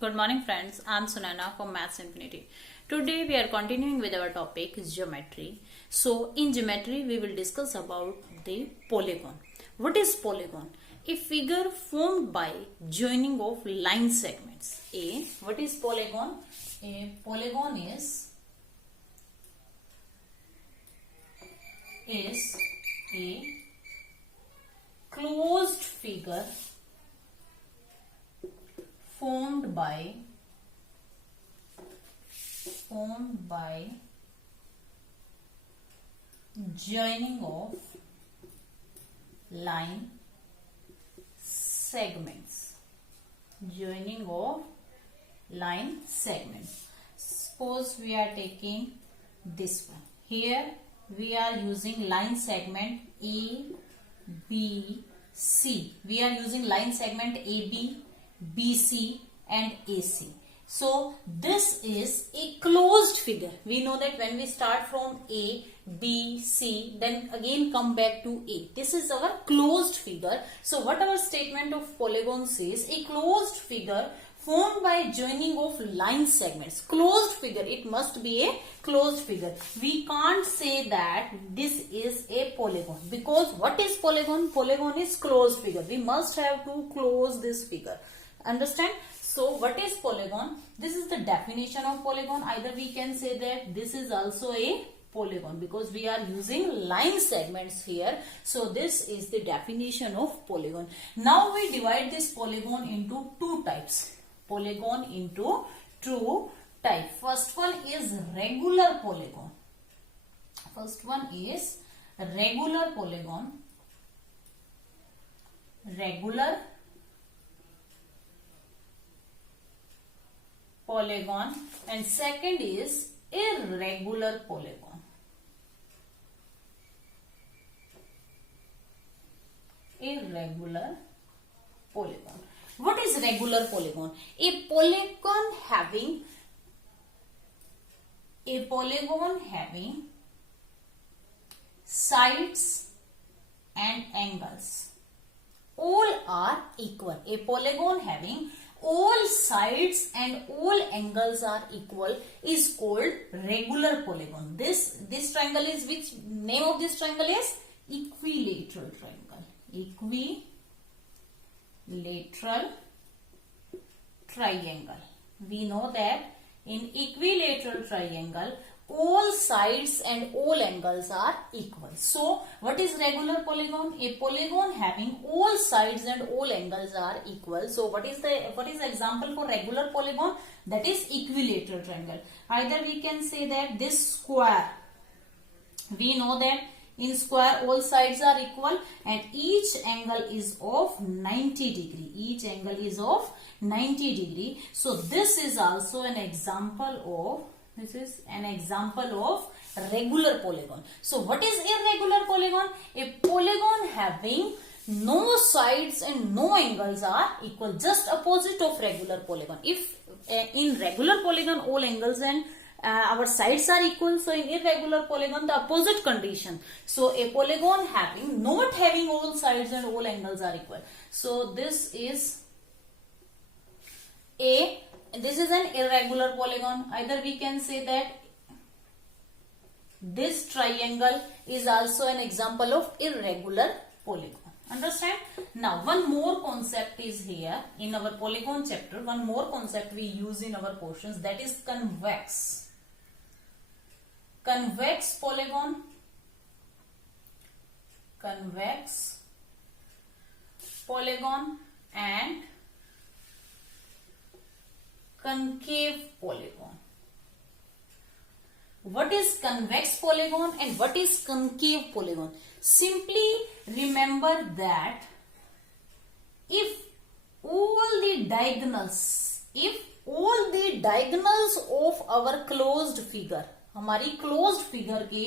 Good morning friends, I am Sunana from Maths Infinity. Today we are continuing with our topic geometry. So in geometry we will discuss about the polygon. What is polygon? A figure formed by joining of line segments. What is polygon? A polygon is a closed figure formed by joining of line segments. Suppose we are taking this one. Here we are using line segment A, B, C. We are using line segment AB, BC and AC. So this is a closed figure. We know that when we start from A, B, C, then again come back to A. This is our closed figure. So what our statement of polygon says, a closed figure formed by joining of line segments. Closed figure, it must be a closed figure. We can't say that this is a polygon, because what is polygon? Polygon is closed figure. We must have to close this figure. Understand? So what is polygon? This is the definition of polygon. Either we can say that this is also a polygon because we are using line segments here. So this is the definition of polygon. Now we divide this polygon into two types. First one is regular polygon. Regular polygon, and second is irregular polygon. What is regular polygon? A polygon having sides and angles all are equal. A polygon having all sides and all angles are equal is called regular polygon. This triangle is, which name of this triangle is? Equilateral triangle. We know that in equilateral triangle all sides and all angles are equal. So what is regular polygon? A polygon having all sides and all angles are equal. So what is the example for regular polygon? That is equilateral triangle. Either we can say that this square, we know that in square all sides are equal and each angle is of 90 degree. So this is also an example of regular polygon. So what is irregular polygon? A polygon having no sides and no angles are equal, just opposite of regular polygon. If in regular polygon all angles and our sides are equal, so in irregular polygon the opposite condition. So a polygon not having all sides and all angles are equal. So this is an irregular polygon. Either we can say that this triangle is also an example of irregular polygon. Understand? Now one more concept is here in our polygon chapter. One more concept we use in our portions, that is convex polygon, and concave polygon. What is convex polygon and what is concave polygon? Simply remember that if all the diagonals of our closed figure, हमारी closed figure के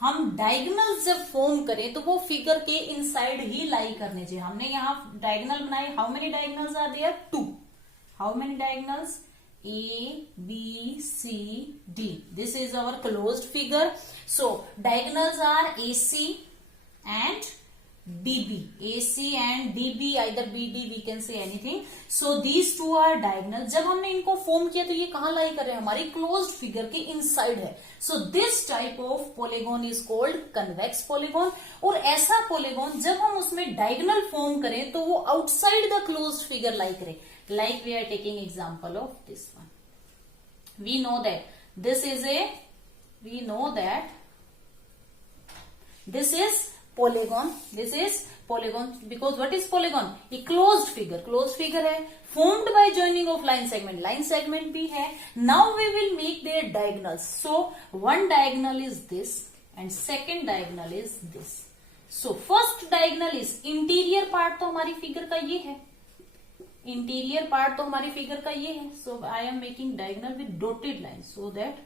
हम diagonal जब form करें तो वो figure के inside he लाई करने चाहिए. हमने यहाँ डायगोनल बनाए. How many diagonals are there? 2. How many diagonals? A, B, C, D. This is our closed figure. So diagonals are AC and DB. AC and DB, either BD, we can say anything. So these two are diagonal. जब हमने इनको form किया तो ये कहाँ लाई कर रहे हैं, हमारी क्लोज्ड फिगर के इनसाइड है. So this type of polygon is called convex polygon. और ऐसा polygon जब हम उसमें diagonal फॉर्म करें तो वो outside the closed figure लाई करे. Like we are taking example of this one. We know that this is polygon. This is polygon because what is polygon? A closed figure. Closed figure है, formed by joining of line segment. Line segment भी है. Now we will make their diagonals. So one diagonal is this and second diagonal is this. So first diagonal is interior part तो हमारी figure का ये है. Interior part तो हमारी figure का ये है. So I am making diagonal with dotted lines so that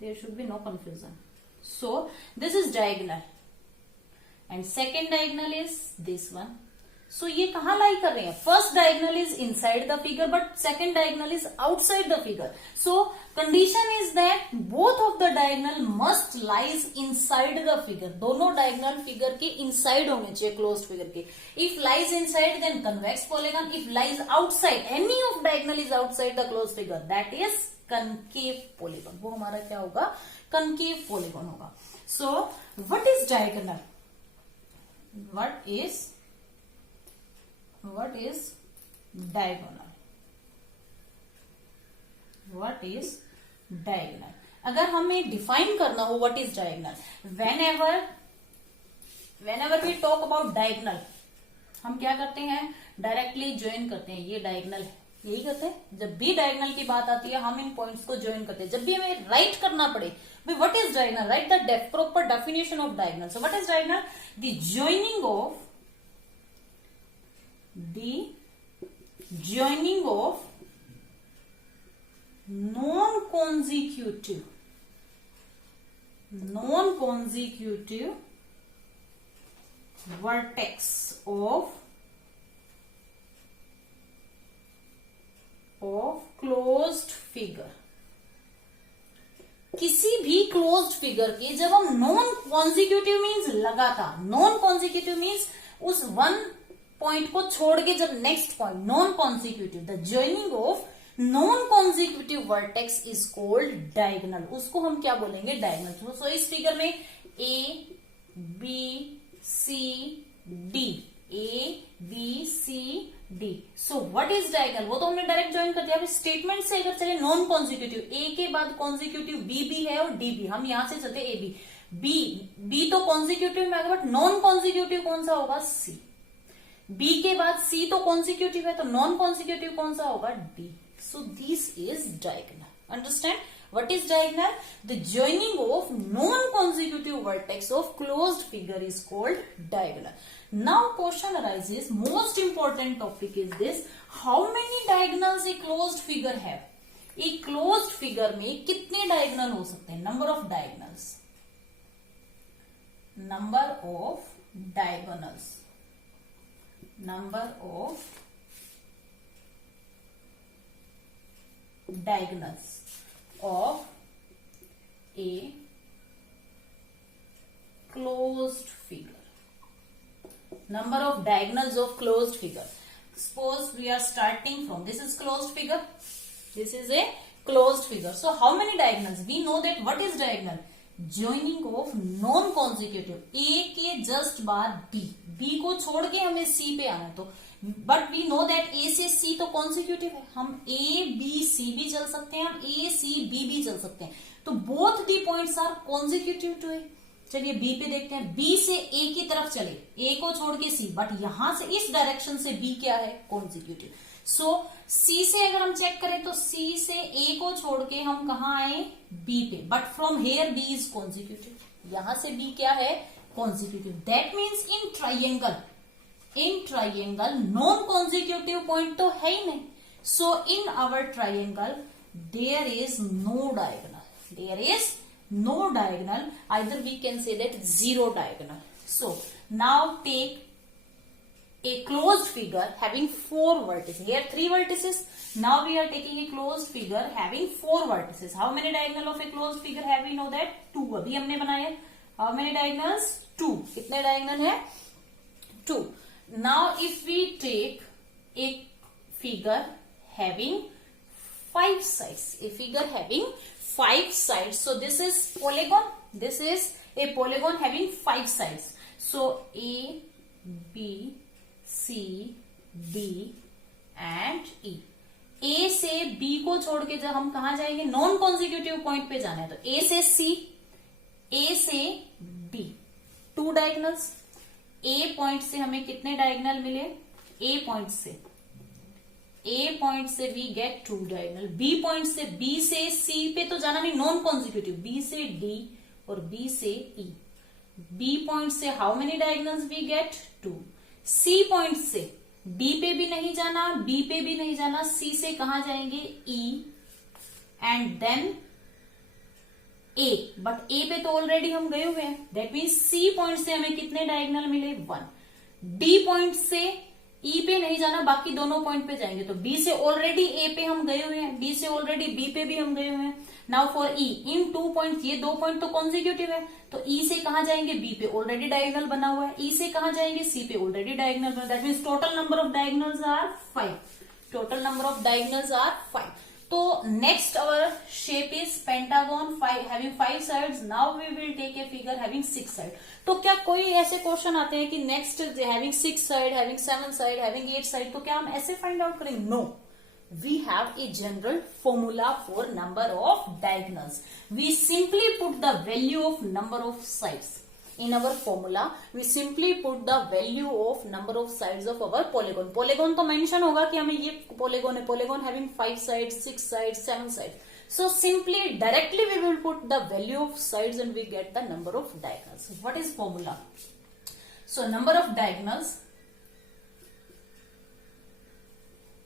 there should be no confusion. So this is diagonal. And second diagonal is this one. So ये कहाँ लाई कर रहे हैं? First diagonal is inside the figure, but second diagonal is outside the figure. So condition is that both of the diagonal must lies inside the figure. दोनों diagonal figure के inside होने चाहिए closed figure के. If lies inside, then convex polygon. If lies outside, any of diagonal is outside the closed figure, that is concave polygon. वो हमारा क्या होगा? Concave polygon होगा. So what is diagonal? What is diagonal? What is diagonal? अगर हमें define करना हो what is diagonal, whenever we talk about diagonal, हम क्या करते हैं? डायरेक्टली ज्वाइन करते हैं. ये डायगोनल है, यही करते हैं. जब भी डायगोनल की बात आती है हम इन पॉइंट्स को ज्वाइन करते हैं. जब भी हमें राइट करना पड़े, what is diagonal? Write the proper definition of diagonal. So what is diagonal? The joining of non-consecutive vertex of closed figure. किसी भी क्लोज्ड फिगर के जब हम नॉन कॉन्जिक्यूटिव मीन्स लगातार, नॉन कॉन्जिक्यूटिव मीन्स उस वन पॉइंट को छोड़ के जब next point, non consecutive, the joining of non consecutive vertex is called diagonal. उसको हम क्या बोलेंगे? डायगोनल. सो इस फिगर में A B C D, A B C D. So what is diagonal? वो तो हमने डायरेक्ट ज्वाइन कर दिया. अब स्टेटमेंट से अगर चले, नॉन कॉन्जिक्यूटिव, ए के बाद कॉन्जिक्यूटिव बी भी है और डी भी, हम यहां से चलते ए बी तो कॉन्जिक्यूटिव में आ गया, बट नॉन कॉन्जिक्यूटिव कौन सा होगा? सी. बी के बाद सी तो कॉन्जिक्यूटिव है, तो नॉन कॉन्जिक्यूटिव कौन सा होगा? D. So this is diagonal. Understand? What is diagonal? The joining of non-consecutive vertex of closed figure is called diagonal. Now question arises, most important topic is this, how many diagonals a closed figure have? एक closed figure में कितने diagonal हो सकते हैं? Number of diagonals. Number of diagonals. Number of diagonals of a closed figure. Number of diagonals of closed figure. Suppose we are starting from, this is closed figure, this is a closed figure. So how many diagonals? We know that what is diagonal? Joining of non consecutive. A के just बाद B, B को छोड़ के हमें C पे आना है. तो बट वी नो दैट ए से सी तो कॉन्सिक्यूटिव है, हम ए बी सी भी चल सकते हैं, हम ए सी बी भी चल सकते हैं. तो both the points are consecutive to A. चलिए बी पे देखते हैं. बी से ए की तरफ चले, ए को छोड़ के सी, बट यहां से इस डायरेक्शन से बी क्या है? कॉन्सिक्यूटिव. सो सी से अगर हम चेक करें तो सी से ए को छोड़ के हम कहा आए? बी पे, but from here B is consecutive. यहां से बी क्या है? Consecutive. That means in triangle non consecutive point तो है ही नहीं. So in our triangle there is no diagonal. Either we can say that zero diagonal. So now take a closed figure having 4 vertices. Here 3 vertices. Now we are taking a closed figure having 4 vertices. How many diagonal of a closed figure have we know that? 2. अभी हमने बनाया. How many diagonals? 2. कितने diagonal है? 2. Now if we take a figure having 5 sides, a figure having 5 sides, so this is polygon, this is a polygon having 5 sides. So A, B, C, D and E. A से B को छोड़ के जब हम कहा जाएंगे, non consecutive point पे जाना है, तो A से C, A से D, 2 डायगोनल्स. A पॉइंट से हमें कितने डायगोनल मिले? A पॉइंट से we get 2 diagonal. B point से, B से C पे तो जाना नहीं, नॉन कॉन्जिक्यूटिव. B से D और B से E. B पॉइंट से how many diagonals we get? 2. C point से D पे भी नहीं जाना, B पे भी नहीं जाना, C से कहा जाएंगे? E and then A. But A पे तो ऑलरेडी हम गए हुए हैं. दैट मीन्स C पॉइंट से हमें कितने डायगोनल मिले? 1. D पॉइंट से E पे नहीं जाना, बाकी दोनों पॉइंट पे जाएंगे. तो B से ऑलरेडी A पे हम गए हुए हैं, D से ऑलरेडी B पे भी हम गए हुए हैं. Now for E, in 2 point, ये 2 पॉइंट तो कॉन्जिक्यूटिव है, तो E से कहा जाएंगे? B पे ऑलरेडी डायगोनल बना हुआ है. E से कहा जाएंगे? C पे ऑलरेडी डायगोनल बना. That means total number of diagonals are 5. Total number of diagonals are 5. तो next our shape is pentagon having 5 sides. Now we will take a figure having 6 side. तो क्या कोई ऐसे क्वेश्चन आते हैं कि next having 6 side, having 7 side, having 8 side, तो क्या हम ऐसे फाइंड आउट करेंगे? No. We have a general formula for number of diagonals. We simply put the value of number of sides. In our formula, we simply put the value of number of sides of our polygon. Polygon तो mention होगा कि हमें ये polygon है, polygon having 5 sides, 6 sides, 7 sides. So simply directly we will put the value of sides and we get the number of diagonals. What is formula? So number of diagonals.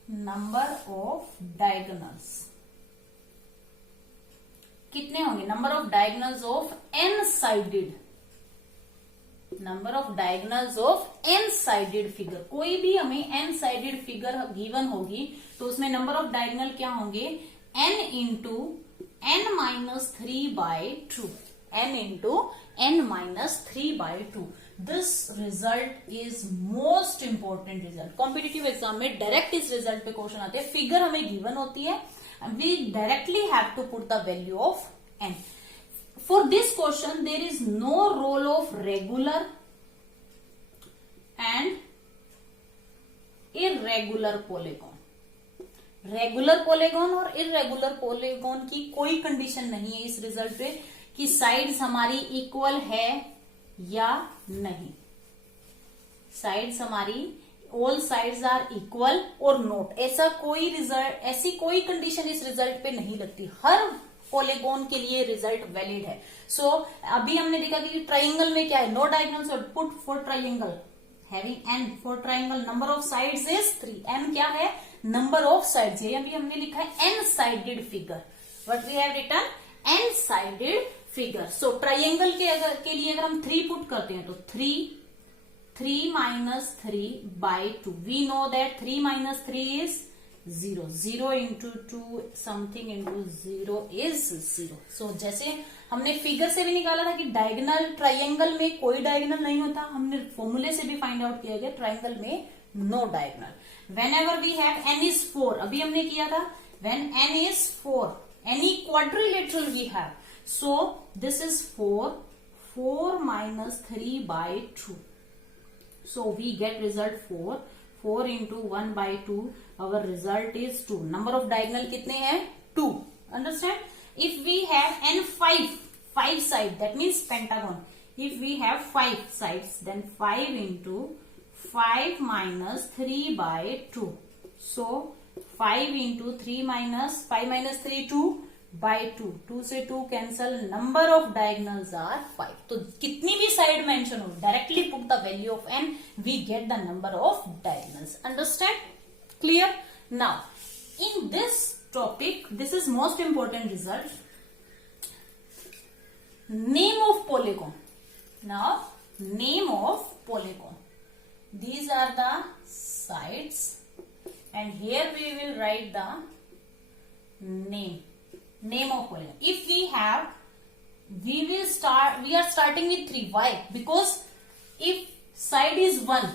Number of diagonals कितने होंगे? Number of diagonals of n sided, number of diagonals of n sided figure. कोई भी हमें N sided figure given होगी तो उसमें number of diagonal क्या होंगे? n into n minus 3/2. n into n minus 3/2. This result is most important result. Competitive exam में direct इस रिजल्ट पे क्वेश्चन आते हैं. फिगर हमें गिवन होती है, we directly have to put the value of n. For this question there is no role of regular and irregular polygon. Regular polygon और irregular polygon की कोई कंडीशन नहीं है इस रिजल्ट पे कि साइड्स हमारी इक्वल है या नहीं. साइड्स हमारी ऑल साइड्स आर इक्वल और नॉट, ऐसा कोई रिजल्ट, ऐसी कोई कंडीशन इस रिजल्ट पे नहीं लगती. हर पॉलीगॉन के लिए रिजल्ट वैलिड है. सो अभी हमने देखा कि ट्राइंगल में क्या है? No diagonals. और put for triangle having n, for triangle number of sides is 3. n क्या है? Number of sides. ये अभी हमने लिखा है n sided figure. What we have written? n sided figure. So triangle के लिए अगर हम 3 पुट करते हैं तो 3 minus 3/2. We know that 3 minus 3 is 0. 0 into 2 something into 0 is 0. So जैसे हमने फिगर से भी निकाला था कि डायगोनल ट्राइंगल में कोई डायगोनल नहीं होता, हमने फॉर्मूले से भी फाइंड आउट किया गया ट्राइंगल में no diagonal. Whenever we have n is 4, अभी हमने किया था when n is 4, any quadrilateral we have. So this is 4 minus 3/2. So we get result 4 into 1/2. Our result is 2. Number of diagonal कितने हैं? 2. Understand? If we have n 5 sides, that means pentagon. If we have 5 sides, then 5 into 5 minus 3/2. So 5 into 3 minus 5 minus 3 2/2. 2 से 2 cancel. Number of diagonals are 5. तो कितनी भी side mention हो, directly put the value of n, we get the number of diagonals. Understand? Clear? Now in this topic, this is most important result. Name of polygon. Now name of polygon. These are the sides and here we will write the name of polygon. If we have, we are starting with 3. Why? Because if side is 1,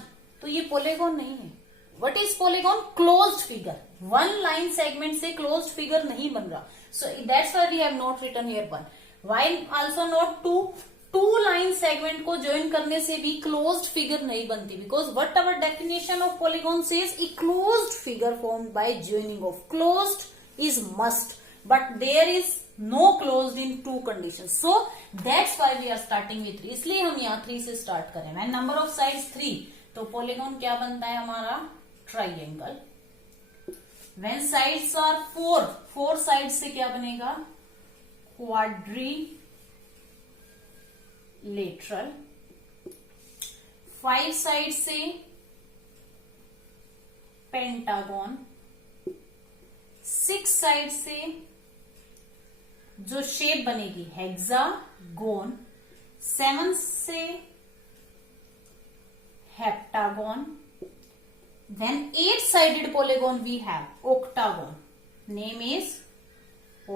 तो ये polygon नहीं है. What is polygon? Closed figure. One line segment से closed figure नहीं बन रहा. So that's why we have not written here one. Why also not two? Two line segment को join करने से भी क्लोज्ड फिगर नहीं बनती, because what our definition of polygon says, a closed figure formed by joining of. Closed is must, but there is no closed in two conditions. So that's why we are starting with 3. इसलिए हम यहाँ 3 से start करें. When number of sides 3, तो polygon क्या बनता है हमारा? Triangle. When sides are 4, 4 sides से क्या बनेगा? क्वाड्रिलेटरल. 5 साइड से पेंटागन. 6 साइड से जो शेप बनेगी हेक्सागोन. 7 से heptagon. Then 8-sided polygon we have octagon. Name is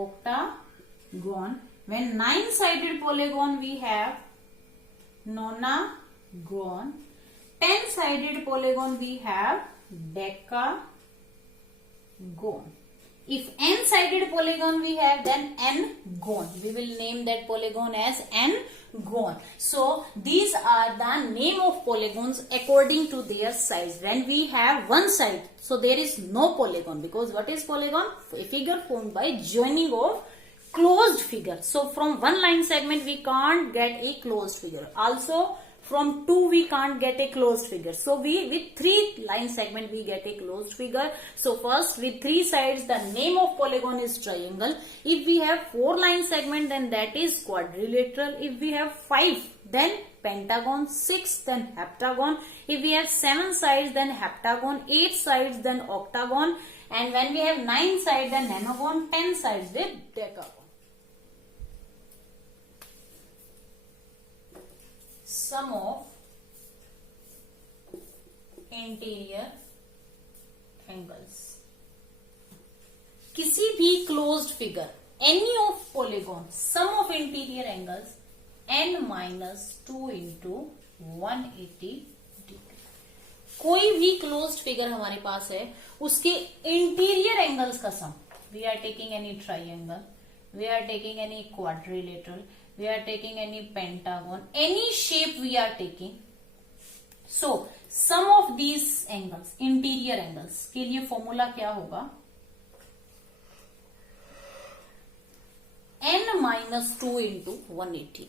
octagon. When 9-sided polygon we have nonagon. 10-sided polygon we have decagon. If n-sided polygon we have, then n-gon. We will name that polygon as n-gon. So these are the name of polygons according to their size. When we have one side, so there is no polygon, because what is polygon? A figure formed by joining of closed figure. So from one line segment we can't get a closed figure. Also from 2 we can't get a closed figure. So with 3 line segment we get a closed figure. So first, with 3 sides, the name of polygon is triangle. If we have 4 line segment, then that is quadrilateral. If we have 5, then pentagon. 6, then heptagon. If we have 7 sides, then heptagon. 8 sides, then octagon. And when we have 9 sides, then nonagon. 10 sides, then decagon. Sum of interior angles. किसी भी closed figure, any of polygon, sum of interior angles n minus 2 into 180 degree. कोई भी closed figure हमारे पास है, उसके interior angles का sum. We are taking any triangle, we are taking any quadrilateral, we are taking any pentagon, any shape we are taking. So sum of these angles, interior angles के लिए formula क्या होगा? n minus 2 into 180.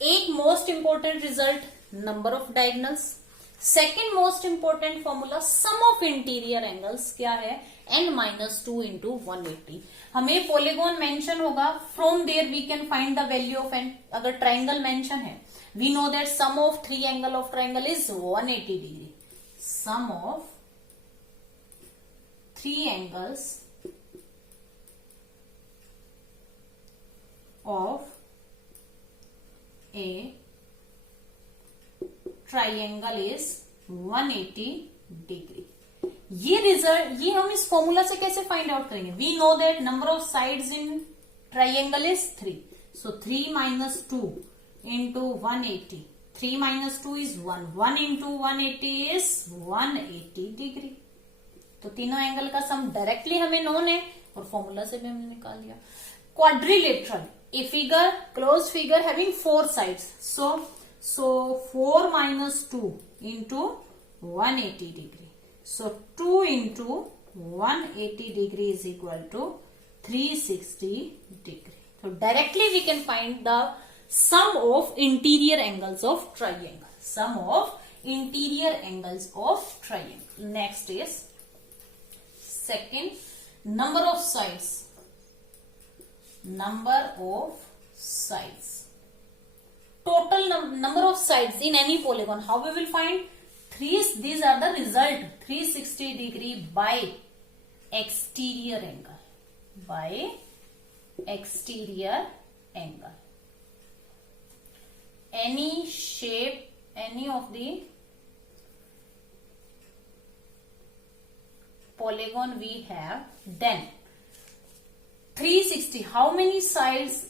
एक most important result, number of diagonals. Second most important formula, sum of interior angles क्या है? n minus 2 into 180. हमें polygon mention होगा, from there we can find the value of n. अगर triangle mention है, we know that sum of 3 angle of triangle is 180 degree. Sum of 3 angles of a triangle is 180 degree. ये result, ये हम इस formula से कैसे find out करेंगे? We know that number of sides in triangle is 3. सो 3 minus 2 into 180. 3 minus 2 is 1. 1 into 180 is 180 degree. तो तीनों एंगल का सम डायरेक्टली हमें नोन है और फॉर्मूला से भी हमने निकाल लिया. Quadrilateral, a figure, close figure having 4 sides. So 4 minus 2 into 180 degree. So 2 into 180 degree is equal to 360 degree. So directly we can find the sum of interior angles of triangle. Sum of interior angles of triangle. Next is second, number of sides. Number of sides. Total number of sides in any polygon. How we will find? These are the result. 360 degree by exterior angle. By exterior angle. Any shape, any of the polygon we have, then 360. How many sides?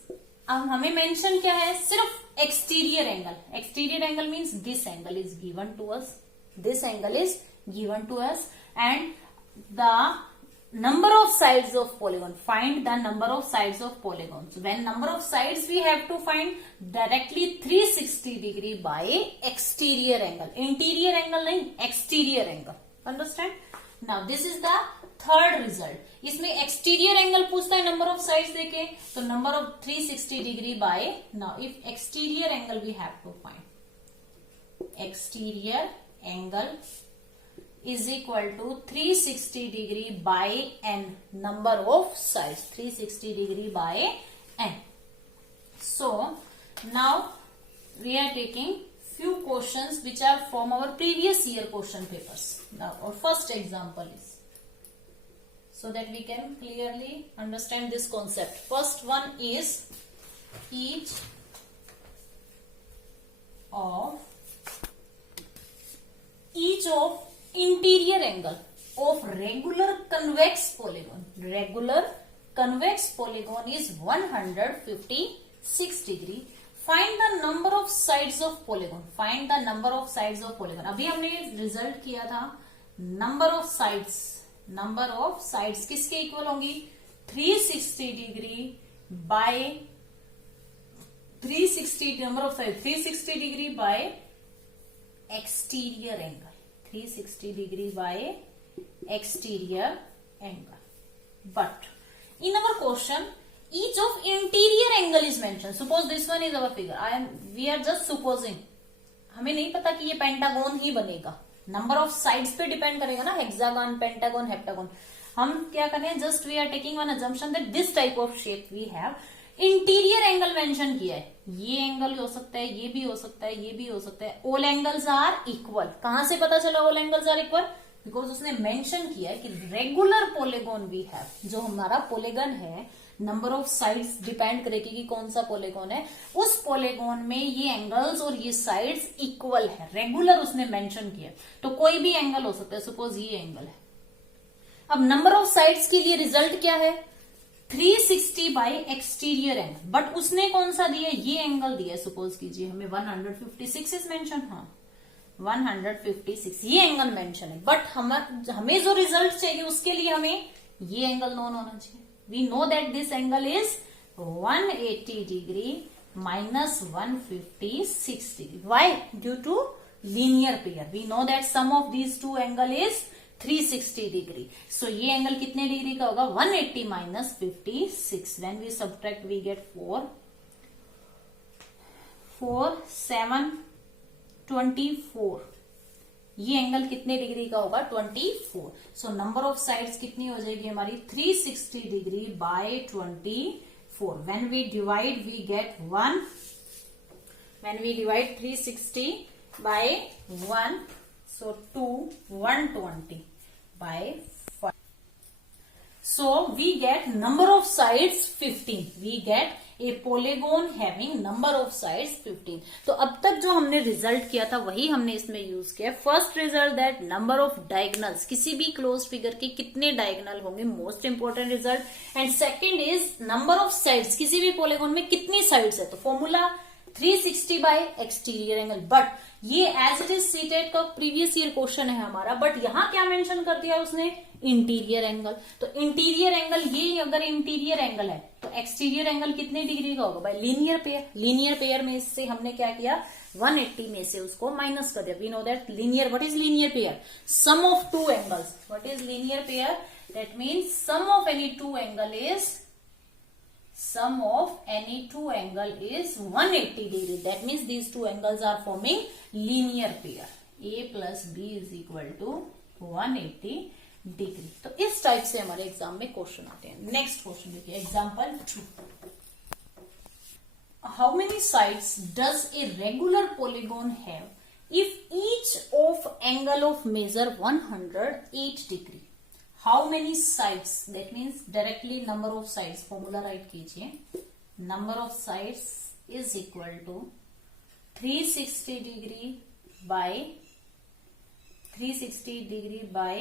अब हमें mention क्या है? सिर्फ exterior angle. Exterior angle means this angle is given to us. This angle is given to us, and the number of sides of polygon. Find the number of sides of polygons. When number of sides we have to find directly 360 degree by exterior angle. Interior angle नहीं, exterior angle. Understand? Now this is the third result. इसमें exterior angle पूछता है number of sides देके, तो number of 360 degree by. Now if exterior angle we have to find. Exterior angle is equal to 360 degree by n, number of sides, 360 degree by n. So now we are taking few questions which are from our previous year question papers. Now our first example is, so that we can clearly understand this concept. First one is each of interior angle of regular convex polygon. Regular convex polygon is 156 degree. Find the number of sides of polygon. Find the number of sides of polygon. अभी हमने result किया था number of sides. Number of sides किसके equal होंगी? 360 degree by 360 number of sides 360 degree by exterior angle. 360 degree by exterior angle. But in our question, each of interior angle is mentioned. Suppose this one is our figure. We are just supposing. हमें नहीं पता कि ये pentagon ही बनेगा. Number of sides पे depend करेगा ना, हेक्सागन, पेंटागन, हेप्टागन. हम क्या करें, just we are taking one assumption that this type of shape we have. Interior angle mention किया है. ये एंगल हो सकता है, ये भी हो सकता है, ये भी हो सकता है. All angles are equal. कहां से पता चला all angles are equal? Because उसने मेंशन किया है कि रेगुलर पोलेगोन वी हैव. जो हमारा पोलेगन है, नंबर ऑफ साइड्स डिपेंड करेगी कि कौन सा पोलेगोन है. उस पोलेगोन में ये एंगल्स और ये साइड्स इक्वल है. रेगुलर उसने मेंशन किया. तो कोई भी एंगल हो सकता है. सपोज ये एंगल है. अब नंबर ऑफ साइड्स के लिए रिजल्ट क्या है? 360 बाई एक्सटीरियर एंगल. बट उसने कौन सा दिया? ये एंगल दिया. सपोज कीजिए हमें 156 इज मेंशन. हाँ 156 ये एंगल मेंशन है. बट हमें जो रिजल्ट चाहिए उसके लिए हमें ये एंगल नोन होना चाहिए. We know that this angle is 180 degree minus 156 degree. Why? Due to linear pair. We know that sum of these two angle is 360 degree. So ये एंगल कितने डिग्री का होगा? 180 minus 56. When we subtract we get 4 7 24. ये angle कितने degree का होगा? 24. So number of sides कितनी हो जाएगी हमारी? 360 degree by 24. When we divide we get 1. When we divide 360 by 1, so 120 by 5. So we get number of sides 15. We get a polygon having number of sides 15. तो अब तक जो हमने result किया था वही हमने इसमें यूज किया. First result that number of diagonals, किसी भी क्लोज फिगर के कितने डायगनल होंगे, most important result. And second is number of sides, किसी भी पोलीगोन में कितनी साइड्स है. तो formula 360 bye exterior angle. But ये एज इट इज सीटेड का प्रीवियस ईयर क्वेश्चन है हमारा. बट यहां क्या मेंशन कर दिया उसने? Interior angle. तो इंटीरियर एंगल, ये अगर इंटीरियर एंगल है तो एक्सटीरियर एंगल कितने डिग्री का होगा? Bye linear pair. Linear pair में से हमने क्या किया? 180 में से उसको माइनस कर दिया. We know that linear, what is linear pair? Sum of two angles. What is linear pair? That means sum of any two angle is sum of any two angle is 180 degree. That means these two angles are forming linear pair. A plus B is equal to 180 degree. तो इस type से हमारे exam में question आते हैं. Next question देखिए, example 2. How many sides does a regular polygon have if each of angle of measure 108 degree? How many sides? That means directly number of sides. Formula write कीजिए. Number of sides is equal to 360 degree by 360 degree by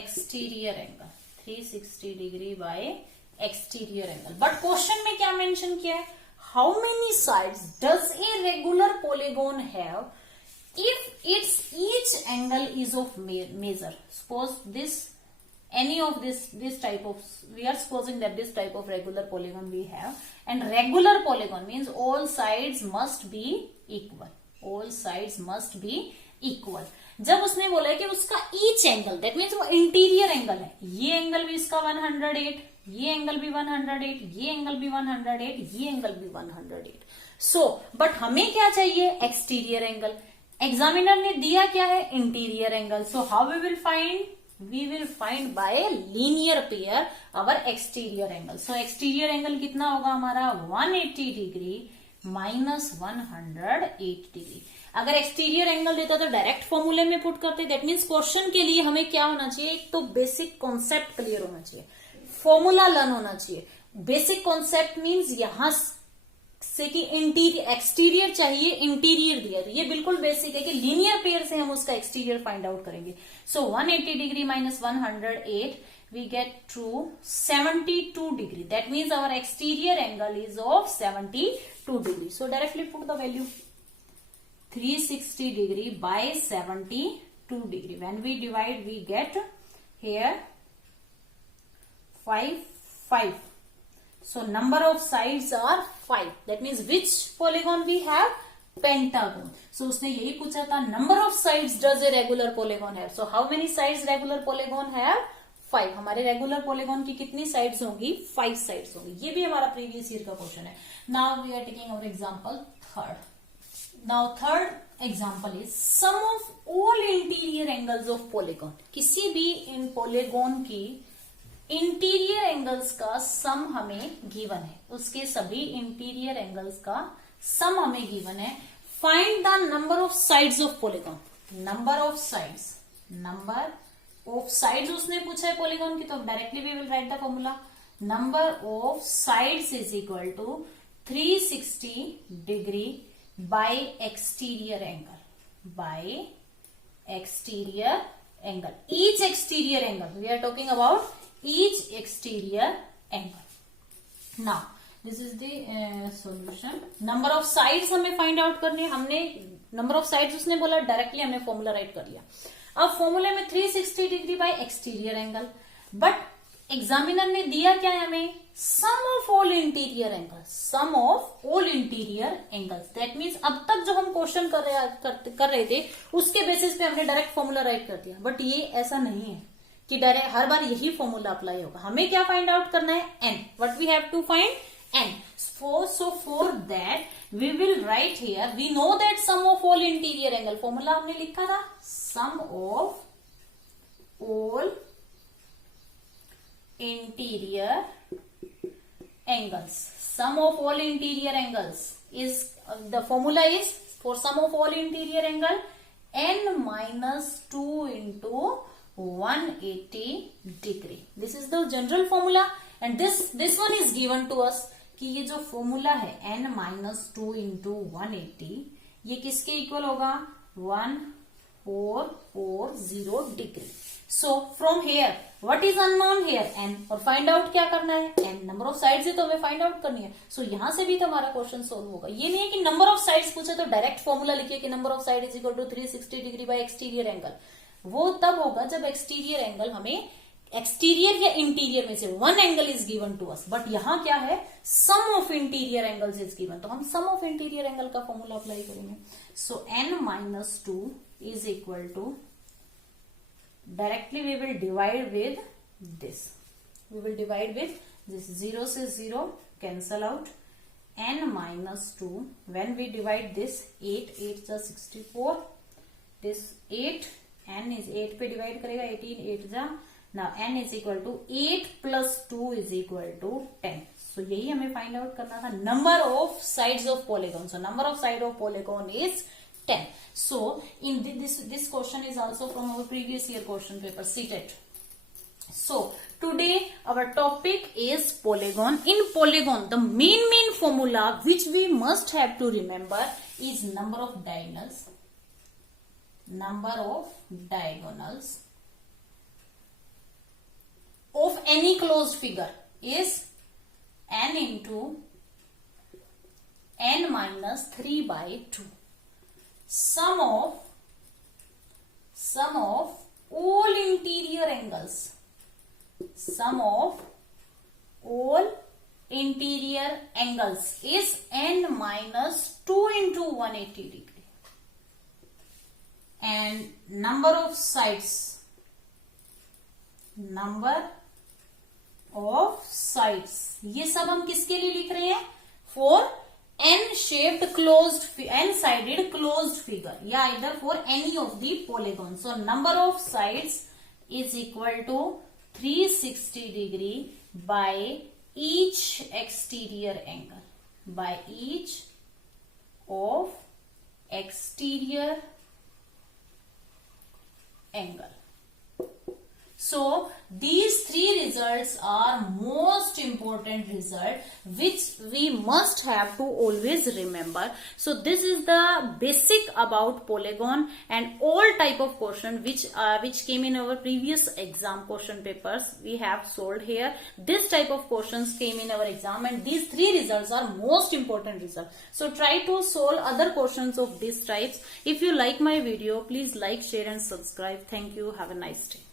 exterior angle. 360 degree by exterior angle. But question में क्या mention किया है? how many sides does a regular polygon have if its each angle is of measure? Suppose this, any of this type of, we are supposing that this type of regular polygon we have, and regular polygon means all sides must be equal. All sides must be equal. जब उसने बोला है कि उसका each angle, that means वो interior angle है, ये angle भी इसका 108, ये एंगल भी 108, ये एंगल भी 108, ये एंगल भी 108. सो बट हमें क्या चाहिए? Exterior angle. एग्जामिनर ने दिया क्या है? Interior angle. So how we will find? We will find by linear pair our exterior angle. So exterior angle कितना होगा हमारा? 180 डिग्री माइनस 108 डिग्री. अगर एक्सटीरियर एंगल देता तो डायरेक्ट फॉर्मूले में पुट करते. दैट मीन्स क्वेश्चन के लिए हमें क्या होना चाहिए? एक तो बेसिक कॉन्सेप्ट क्लियर होना चाहिए, फॉर्मूला लर्न होना चाहिए. बेसिक कॉन्सेप्ट मीन्स यहां से कि इंटीरियर एक्सटीरियर चाहिए, इंटीरियर दिया, तो ये बिल्कुल बेसिक है कि लीनियर पेयर से हम उसका एक्सटीरियर फाइंड आउट करेंगे. सो 180 degree minus 108 we get to 72 degree. That means our exterior angle is of 72 degree. So directly put the value 360 degree by 72 degree. When we divide, we get here 5. So number of sides are 5. That means which polygon we have? Pentagon. So उसने यही पूछा था, number of sides does a regular polygon have? So how many sides regular polygon have? 5. हमारे regular polygon की कितनी sides होंगी? 5 sides होंगी. ये भी हमारा प्रीवियस ईयर का क्वेश्चन है. Now we are taking our example third. Now third example is sum of all interior angles of polygon. किसी भी इन पॉलीगॉन की इंटीरियर एंगल्स का सम हमें गिवन है, उसके सभी इंटीरियर एंगल्स का सम हमें गिवन है. Find the number of sides of polygon. Number of sides, number of sides उसने पूछा है पॉलीगॉन की, तो directly we will write the formula. Number of sides is equal to 360 degree by exterior angle. By exterior angle, each exterior angle, we are talking about each exterior angle. Now this is the solution. Number of sides हमें find out करने, हमने number of sides उसने बोला, directly हमने formula right कर लिया. अब फॉर्मूले में 360 degree by exterior angle, but examiner ने दिया क्या है हमें? Sum of all interior angles. Sum of all interior angles. That means अब तक जो हम क्वेश्चन कर रहे थे उसके बेसिस पे हमने डायरेक्ट फॉर्मूला राइट कर दिया, बट ये ऐसा नहीं है कि डायरेक्ट हर बार यही फॉर्मूला अप्लाई होगा. हमें क्या फाइंड आउट करना है? N. What we have to find? n. So for that we will write here, we know that sum of all interior angle, formula हमने लिखा था, sum of all interior angles. Sum of all interior angles is the formula is, for sum of all interior angle, n minus 2 into 180 degree. This is the general formula and this one is given to us कि ये जो formula है n minus 2 into 180, ये किसके equal होगा? 1440 degree. So from here what is unknown here? n. और find out क्या करना है? n. नंबर ऑफ साइड्स है तो हमें फाइंड आउट करनी है. सो यहां से भी तो हमारा क्वेश्चन सोल्व होगा. ये नहीं है कि नंबर ऑफ साइड्स पूछे तो डायरेक्ट फॉर्मूला लिखिए कि number of side is equal to 360 degree by exterior angle. वो तब होगा जब एक्सटीरियर एंगल हमें एक्सटीरियर या इंटीरियर में से one angle is given to us. But यहां क्या है? Sum of interior angles is given, तो हम सम ऑफ इंटीरियर एंगल का फॉर्मूला अप्लाई करेंगे. So n minus 2 is equal to, directly we will divide with this. We will divide with this. 0 से 0 cancel out. n minus 2, when we divide this, 8 8 जा 64, this 8, n is 8 पे divide करेगा, 18 8 जा. Now n is equal to 8 plus 2 is equal to 10. So यही हमें find out करना था. Number of sides of polygon. So number of side of polygon is 10. So in this question is also from our previous year question paper, CTET. So today our topic is polygon. In polygon, the main formula which we must have to remember is number of diagonals. Number of diagonals of any closed figure is n into n minus 3 by 2. Sum of all interior angles. Sum of all interior angles is n minus 2 into 180 degree. And number of sides. Number of sides. ये सब हम किसके लिए लिख रहे हैं? For n-shaped closed, n-sided closed figure. Yeah, either for any of the polygons. So number of sides is equal to 360 degree by each exterior angle. By each of exterior angle. So these three results are most important result which we must have to always remember. So this is the basic about polygon and all type of question which came in our previous exam question papers we have solved here. This type of questions came in our exam and these three results are most important results. So try to solve other questions of these types. If you like my video, please like, share and subscribe. Thank you. Have a nice day.